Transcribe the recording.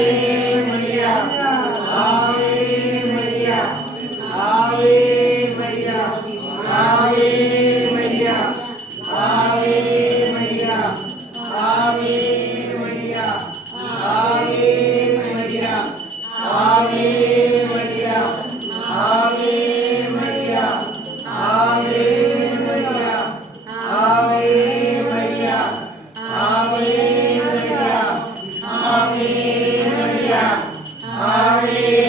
Amém. ஆவே